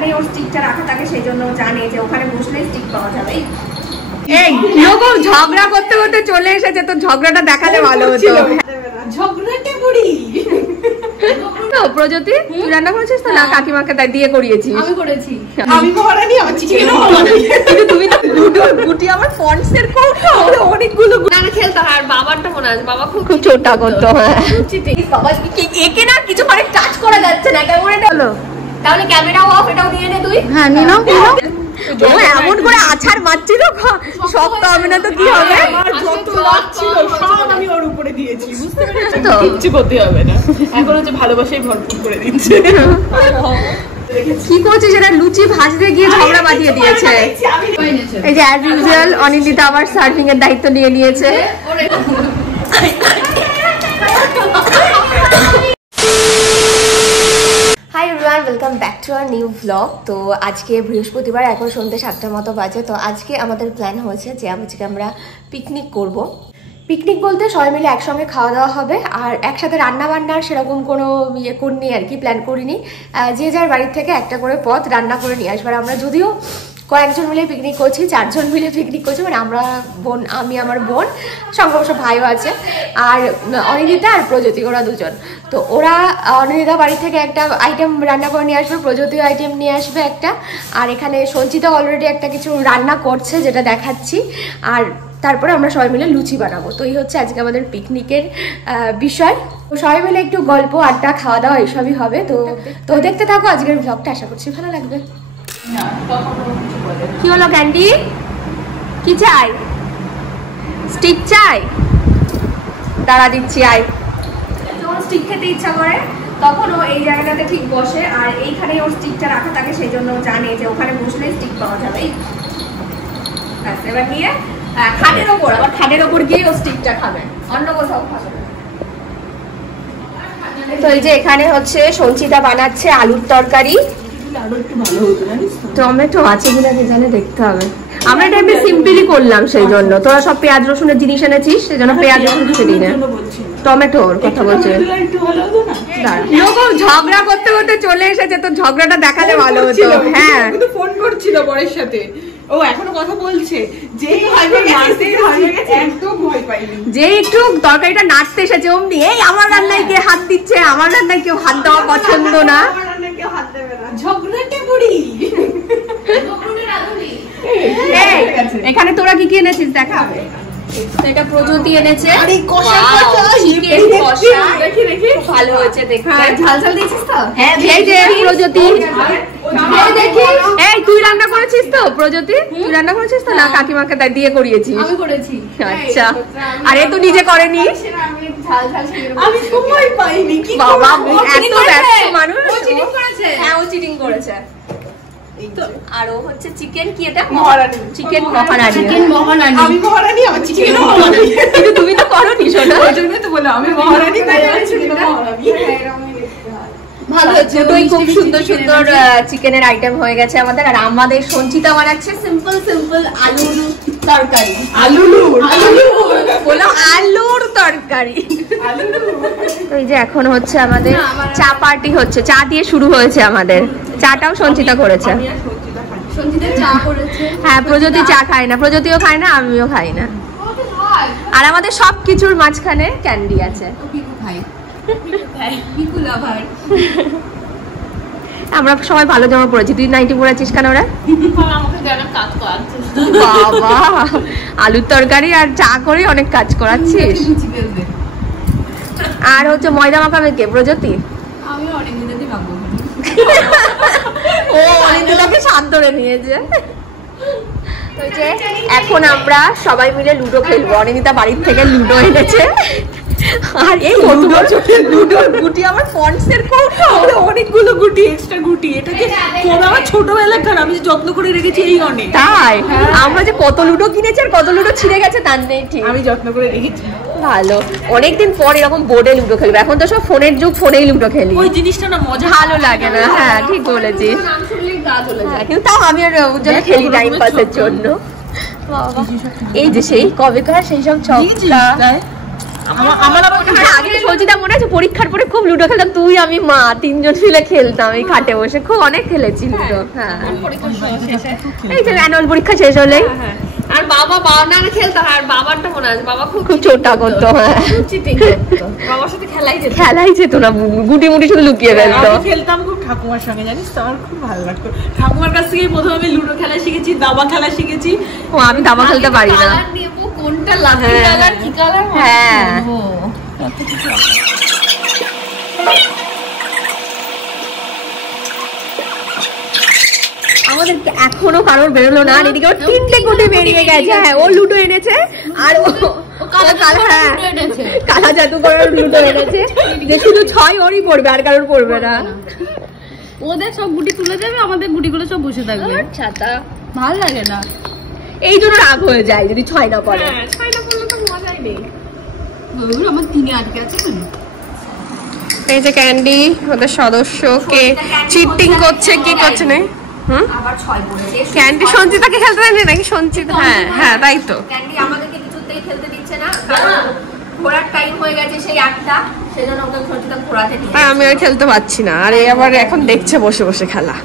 এখানে ওর স্টিকটা রাখা থাকে, সেই জন্য জানে যে ওখানে বসলে স্টিক পাওয়া যাবে। এই কিরকম ঝগড়া করতে করতে চলে এসেছে, তো ঝগড়াটা দেখালে ভালো হতো। ঝগড়াটে বুড়ি প্রজ্যোতি, তুই রান্না করেছিস তো? না, কাকিমাকে তাই দিয়ে করিয়েছিস। আমি করেছি, আমি মহারানী, আমার চিকেনও মহারানী। কিন্তু তুমি তো দুটো গুটি আমার ফন্টসের কৌটো অনেকগুলো না খেলতাম, আর বাবারটা মনে আছে, বাবা খুব ছোটা করতো। হ্যাঁ বাবা, একে না কিছু মানে টাচ করা যাচ্ছে না, কেমন এটা হলো? তাহলে ক্যামেরাও অফ, এটাও নিয়ে নে তুই। হ্যাঁ নিয়ে নাও। ও এমন করে আছাড় মারছিল, শক্ত হবে না তো কি হবে? আমি ওর উপরে দিয়েছি, বুঝতে পেরেছি তো, কিচ্ছু করতে হবে না। এখন হচ্ছে ভালোবাসাই ভরপুর করে দিচ্ছে। কি করছে সেটা, লুচি ভাজতে গিয়ে ঝগড়া বাঁধিয়ে দিয়েছে। এই যে অ্যাজ ইউজুয়াল অনিন্দিতা আবার সার্ভিং এর দায়িত্ব নিয়ে নিয়েছে। Hi everyone, welcome back to our new blog. তো আজকে বৃহস্পতিবার, এখন সন্ধ্যে 7টার মতো বাজে। তো আজকে আমাদের প্ল্যান হয়েছে যে আজকে আমরা পিকনিক করব। পিকনিক বলতে সবাই মিলে একসঙ্গে খাওয়া দাওয়া হবে, আর একসাথে রান্না বান্নার সেরকম কোনো ইয়ে করিনি আর কি, প্ল্যান করিনি। যে যার বাড়ির থেকে একটা করে পদ রান্না করে নিয়ে আসবার। আমরা যদিও কয়েকজন মিলে পিকনিক করছি, 4 জন মিলে পিকনিক করছি, মানে আমরা বোন, আমি, আমার বোন, সঙ্গে অবশ্য ভাইও আছে, আর অনিন্দিতা আর প্রজ্যোতি, ওরা দুজন। তো ওরা অনিন্দিতা বাড়ি থেকে একটা আইটেম রান্না করে নিয়ে আসবে, প্রজ্যোতিও আইটেম নিয়ে আসবে একটা, আর এখানে সঞ্চিতা অলরেডি একটা কিছু রান্না করছে যেটা দেখাচ্ছি, আর তারপরে আমরা সবাই মিলে লুচি বানাবো। তো এই হচ্ছে আজকে আমাদের পিকনিকের বিষয়। তো সবাই মিলে একটু গল্প, আড্ডা, খাওয়া দাওয়া এসবই হবে। তো দেখতে থাকো আজকের ব্লগটা, আশা করছি ভালো লাগবে। কি হলো ক্যান্ডি, কি চাই? স্টিক চাই? দাঁড়া দিচ্ছি, আয়। যখন স্টিক খেতে ইচ্ছা করে তখন ও এই জায়গাটাতে ঠিক বসে, আর এইখানে ওর স্টিকটা রাখা থাকে, সেই জন্য জানে যে ওখানে বসলে স্টিক পাওয়া যাবে। এবার নিয়ে খাটের ওপর, আবার খাটের ওপর গিয়ে ও স্টিকটা খাবে, অন্য কোথাও খাবে। তো এই যে এখানে হচ্ছে সঞ্চিতা বানাচ্ছে আলুর তরকারি। টমেটো আছে কিনা সেখানে দেখতে হবে। আমরা এটা এমনি সিম্পলি করলাম, সেই জন্য। তোরা সব পেঁয়াজ রসুনের জিনিস এনেছিস, সেই জন্য পেঁয়াজ রসুন কিছু দিই না। টমেটোর কথা বলছে। ঝগড়া করতে করতে চলে এসেছে, তো ঝগড়াটা দেখালে ভালো হতো। হ্যাঁ ফোন করছিল বরের সাথে, ও এখনো কথা বলছে, একদম ভয় পাইনি। যে একটু তরকারিটা নাড়তে এসেছে অমনি এই আমার রান্নায় কে হাত দিচ্ছে, আমার রান্নায় কেউ হাত দেওয়া পছন্দ না। ঝগড়াটে বুড়ি। এখানে তোরা কি কি এনেছিস দেখা? এটা প্রজ্যোতি এনেছে চিকেন কষা, ভালো হয়েছে দেখতে। ঝাল ঝাল দিয়েছিস তো? হ্যাঁ এই যে প্রজ্যোতি, এই তুই রান্না করেছিস তো? প্রজ্যোতি, তুই রান্না করেছিস তো? না, কাকিমাকে তাই দিয়ে করিয়েছিস। আমি করেছি। আচ্ছা, আর এ তো নিজে করেনি। আমি সময় পাইনি। কি বাবা, এত ব্যস্ত মানুষ। ও চিটিং করেছে। হ্যাঁ, ও চিটিং করেছে। আর ও হচ্ছে চিকেন, কি এটা? মহারানী। চিকেন মহারানী। চিকেন মহারানী। আমি মহারানী, আমার চিকেনও মহারানী। কিন্তু তুমি তো করোনি সোনা। ওই জন্যই তো বললাম আমি মহারানী, চিকেনও মহারানী। ভালো হচ্ছে, দুটোই খুব সুন্দর সুন্দর চিকেনের আইটেম হয়ে গেছে আমাদের। আর আমাদের সঞ্চিতা বানাচ্ছে সিম্পল সিম্পল আলুর তরকারি। বললাম আলুর তরকারি। এই যে এখন হচ্ছে আমাদের চা পার্টি হচ্ছে, চা দিয়ে শুরু হয়েছে আমাদের। চাটাও সঞ্চিতা করেছে। হ্যাঁ, প্রজ্যোতি চা খায় না, প্রজ্যোতিও খায় না, আমিও খাই না। আর আমাদের সবকিছুর মাঝখানে ক্যান্ডি আছে। আমরা সবাই ভালো জামা পরেছি, তুই নাইটি পরেছিস কেন? ওরা বাবা, আলুর তরকারি আর চা করে অনেক কাজ করাচ্ছিস। আর হচ্ছে ময়দা মাখাবে কে? প্রজ্যোতি। ও অনিন্দিতাকে শান্তরে নিয়েছে। এখন আমরা সবাই মিলে লুডো খেলবো। অনিন্দিতা বাড়ির থেকে লুডো এনেছে, আর এই লুডোর গুটি আমার ফন্টসের কৌটো অনেকগুলো গুটি, এক্সট্রা গুটি। এটাকে আমার ছোটবেলাকার আমি যে যত্ন করে রেখেছি, এই অনেক। তাই আমরা যে কত লুডো কিনেছি আর কত লুডো ছিঁড়ে গেছে তার নেই ঠিক। আমি যত্ন করে রেখেছি। ভালো, অনেকদিন পর এরকম বোর্ডে লুডো খেলবে। এখন তো সব ফোনের যুগ, ফোনেই লুডো খেলি। ওই জিনিসটা না মজা ভালো লাগে না। হ্যাঁ ঠিক বলেছিস, কিন্তু তাও আমি আর জন্য খেলি টাইম পাসের জন্য। এই যে সেই কবেকার সেই সব ছক্কা। আমার আগে সঞ্চিতা মনে আছে পরীক্ষার পরে খুব লুডো খেলতাম, তুই আমি মা তিনজন মিলে খেলতাম এই খাটে বসে, খুব অনেক খেলেছি লুডো। হ্যাঁ এই যে অ্যানুয়াল পরীক্ষা শেষ হলেই আর বাবা না খেলতো, আর বাবারটা মনে আছে বাবা খুব চোটা করতো। হ্যাঁ চিটিং করতো, বাবার সাথে খেলাই যেত না, গুটি মুটি শুধু লুকিয়ে ফেলতো। খেলতাম খুব ঠাকুমার সঙ্গে, জানিস তো আমার খুব ভালো লাগতো। ঠাকুমার কাছ থেকে প্রথমে আমি লুডো খেলা শিখেছি, দাবা খেলা শিখেছি। ও আমি দাবা খেলতে পারি না। কোনটা লাকি কালার কি কালার? হ্যাঁ আমাদের এখনো কারোর বেরোলো না, এদিকে ওর 3টে গুটি বেরিয়ে গেছে। হ্যাঁ ও লুডো এনেছে আর ও কালা জাদু করার লুডো এনেছে, যে শুধু 6 ওরই পড়বে আর কারোর পড়বে না। ওদের সব গুটি তুলে দেবে, আমাদের গুটিগুলো সব বসে থাকবে। ছাতা ভালো লাগে না, এই জন্য রাগ হয়ে যায় যদি 6 না পড়ে। 6 না পড়লে তো মজাই নেই। আমার 3 আটকে আছে তো। এই যে ক্যান্ডি ওদের সদস্য কে চিটিং করছে কি করছে না। আবার 6 পড়েছে। ক্যান্ডি সঞ্চিতাকে খেলতে দেয় নাকি? সঞ্চিতা হ্যাঁ তাই তো। ক্যান্ডি আমাদেরকে কিছুতেই খেলতে দিচ্ছে না, কারণ ঘোরার টাইম হয়ে গেছে সেই 8টা, সেজন্য ওকে সঞ্চিতা ঘোরাতে দিচ্ছে। আমি আর খেলতে পারছি না, আর এই আবার এখন দেখছে বসে বসে খেলা।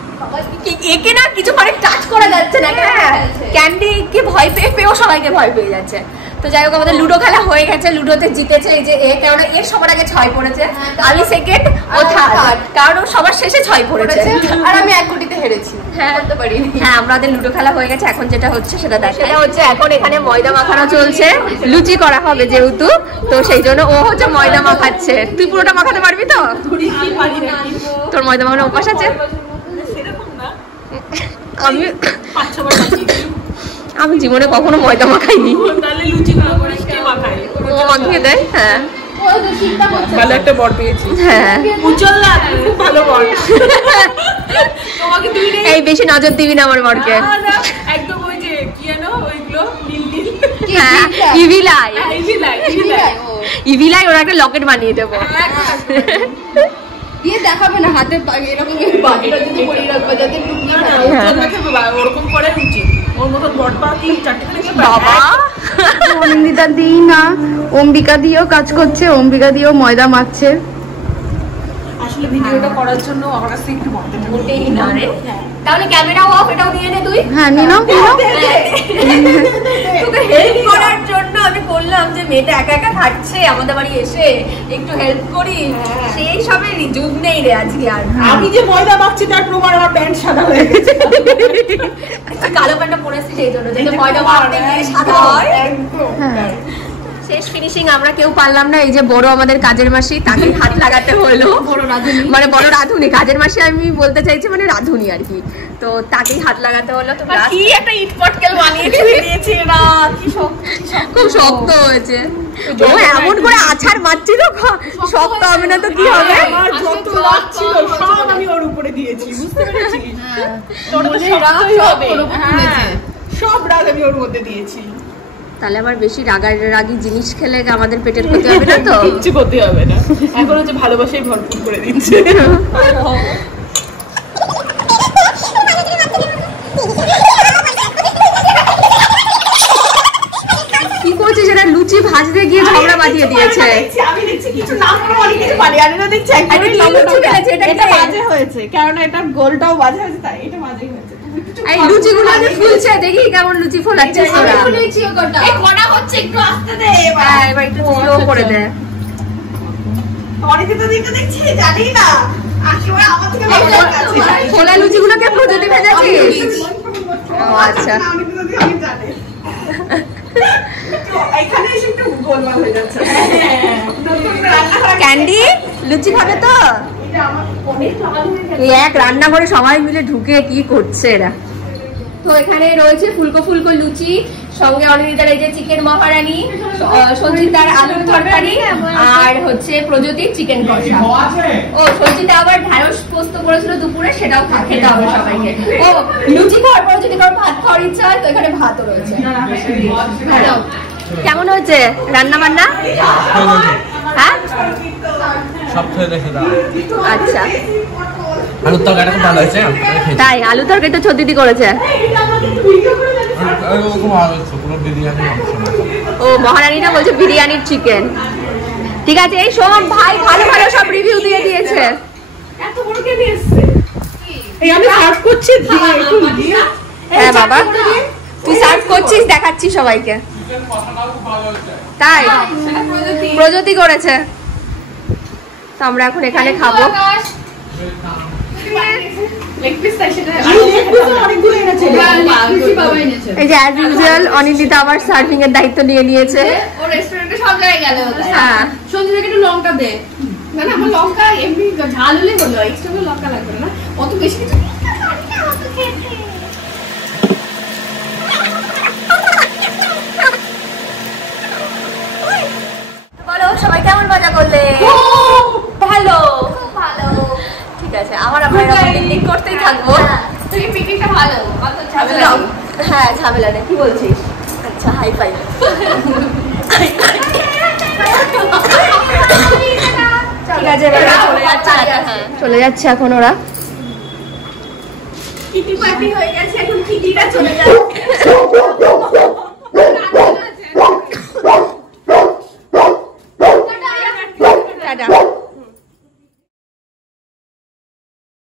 একে না কিছু মানে টাচ করা যাচ্ছে না। ক্যান্ডি কে ভয় পেয়েও সবাইকে ভয় পেয়ে যাচ্ছে। তো যাই হোক আমাদের লুডো খেলা হয়ে গেছে, লুডোতে জিতেছে এই যে এ, কারণ এর সবার আগে 6 পড়েছে, আমি সেকেন্ড ও থার্ড, কারণ ও সবার শেষে 6 পড়েছে আর আমি 1 গুটিতে হেরেছি, বলতে পারিনি। হ্যাঁ আমাদের লুডো খেলা হয়ে গেছে, এখন যেটা হচ্ছে সেটা দেখ। সেটা হচ্ছে এখন এখানে ময়দা মাখানো চলছে, লুচি করা হবে যেহেতু, তো সেই জন্য ও হচ্ছে ময়দা মাখাচ্ছে। তুই পুরোটা মাখাতে পারবি তো? তোর ময়দা মাখানো অভ্যাস আছে? আমি জীবনে কখনো ময়দা মাখাইনি। ও মাখিয়ে দেয়। হ্যাঁ ভালো একটা বর পেয়েছি। হ্যাঁ উজ্জ্বল না, খুব ভালো বর। এই বেশি নজর দিবি না আমার বরকে। একদম ওই যে কি জানো ওইগুলো নীল হ্যাঁ ইভিলাই, ইভিলাই ওরা একটা লকেট বানিয়ে দেবো। দিয়ে দেখাবে না হাতে এরকম বাকিটা যদি পরিয়ে রাখবে যাতে ওরকম করে উচিত। ওর মতন বর পাওয়া কি 4টে বাবা অনিন্দিতা দিই না, অম্বিকা দিয়েও কাজ করছে, অম্বিকা দিয়েও ময়দা মাখছে। আসলে ভিডিওটা করার জন্য আমার কাছে একটু বলতে মোটেই না রে। তাহলে ক্যামেরা অফ, এটাও নিয়ে নে তুই। হ্যাঁ নিয়ে নাও। তোকে হেল্প করার জন্য আমি বললাম যে মেয়েটা একা একা থাকছে আমাদের বাড়ি এসে একটু হেল্প করি, সেই সবে যুগ নেই রে আজকে। আর আমি যে ময়দা মাখছি তার প্রমাণ আমার প্যান্ট সাদা হয়ে গেছে। কালো প্যান্টটা পরেছি সেই জন্য, যাতে ময়দা মাখতে গিয়ে সাদা হয়। শেষ ফিনিশিং আমরা কেউ পারলাম না। এই যে বড় আমাদের কাজের মাসি, তাকে হাত লাগাতে হলো। মানে বড় রাধুনি, কাজের মাসি আমি বলতে চাইছি মানে রাধুনি আর কি, তো তাকেই হাত লাগাতে হলো। তো কি একটা ইটপটকেল বানিয়ে দিয়েছে না, কি খুব শক্ত হয়েছে। ও এমন করে আছাড় মারছিল, শক্ত হবে না তো কি হবে? আমার যত রাগ ছিল সব আমি ওর উপরে দিয়েছি, বুঝতে পেরেছিস? তোর তো শক্তই হবে। সব রাগ আমি ওর মধ্যে দিয়েছি। তাহলে আবার বেশি রাগারাগি জিনিস খেলে আমাদের পেটের ক্ষতি হবে না তো? কিচ্ছু ক্ষতি হবে না, এখন হচ্ছে ভালোবাসাই ভরপুর করে দিচ্ছে। কি করছে সেটা? লুচি ভাজতে গিয়ে ঝগড়া বাঁধিয়ে দিয়েছে। আমি দেখছি কিছু না করে অনেক কিছু পারি, আর এটা দেখছি এটা বাজে হয়েছে, কারণ এটা গোলটাও বাজে হয়েছে, তাই এটা বাজে হয়েছে। এই লুচিগুলো যে ফুলছে, দেখি কেমন লুচি ফোলাচ্ছে। এই কণা হচ্ছে, একটু আস্তে দে এবার একটু স্লো করে দে। অনেকে তো দিতে দেখছি, জানি না আসলে আমার থেকে ফোলা লুচিগুলোকে প্রতিদিন ভেজেছিস? ও আচ্ছা। আমি জানি এখানে এসে একটু গোলমাল হয়ে যাচ্ছে। ক্যান্ডি লুচি খাবে তো? এক রান্নাঘরে সবাই মিলে ঢুকে কি করছে এরা। তো এখানে রয়েছে ফুলকো ফুলকো লুচি, সঙ্গে অনিন্দিতার এই যে চিকেন মহারানি, সঞ্চিতার আলুর তরকারি, আর হচ্ছে প্রজ্যোতির চিকেন কষা। ও সঞ্চিতা আবার ঢ্যাঁড়স পোস্ত করেছিল দুপুরে, সেটাও খেতে হবে সবাইকে। ও লুচি খাওয়ার পর যদি কারো ভাত খাওয়ার ইচ্ছা হয় তো এখানে ভাতও রয়েছে। কেমন হয়েছে রান্না বান্না? হ্যাঁ আচ্ছা, আলুর তরকারি খুব ভালো হয়েছে। তাই আলু তরকারি তো ছোট দিদি করেছে। ও মহারানীটা বলছে বিরিয়ানির চিকেন। ঠিক আছে, এই শোন ভাই ভালো ভালো সব রিভিউ দিয়ে দিয়েছে। এত বড় কে নিয়ে এসেছে? এই আমি সার্ভ করছি একটু দিয়ে। হ্যাঁ বাবা, তুই সার্ভ করছিস, দেখাচ্ছি সবাইকে। তাই প্রযুক্তি করেছে, তো আমরা এখন এখানে খাবো। এই যে অ্যাজ ইউজুয়াল অনিন্দিতা আবার সার্ভিং এর দায়িত্ব নিয়ে নিয়েছে। ও রেস্টুরেন্টে সব জায়গায় গেলে হ্যাঁ, সন্ধে থেকে একটু লঙ্কা দে। না না, আমার লঙ্কা এমনি ঝাল হলেই হলো, এক্সট্রা করে লঙ্কা লাগবে না, অত বেশি কিছু। বলো সবাই কেমন মজা করলে? ভালো, ভালো। ঠিক আছে, আমরা পিকনিক করতেই থাকবো। তুই পিকনিকটা ভালো, অত ঝামেলা নেই। হ্যাঁ ঝামেলা নেই, কি বলছিস? আচ্ছা, হাই ফাইভ। ঠিক আছে, এবার চলে যাচ্ছে। চলে যাচ্ছে এখন ওরা। কিটি পার্টি হয়ে গেছে, এখন কিটিরা চলে যাচ্ছে। টাটা।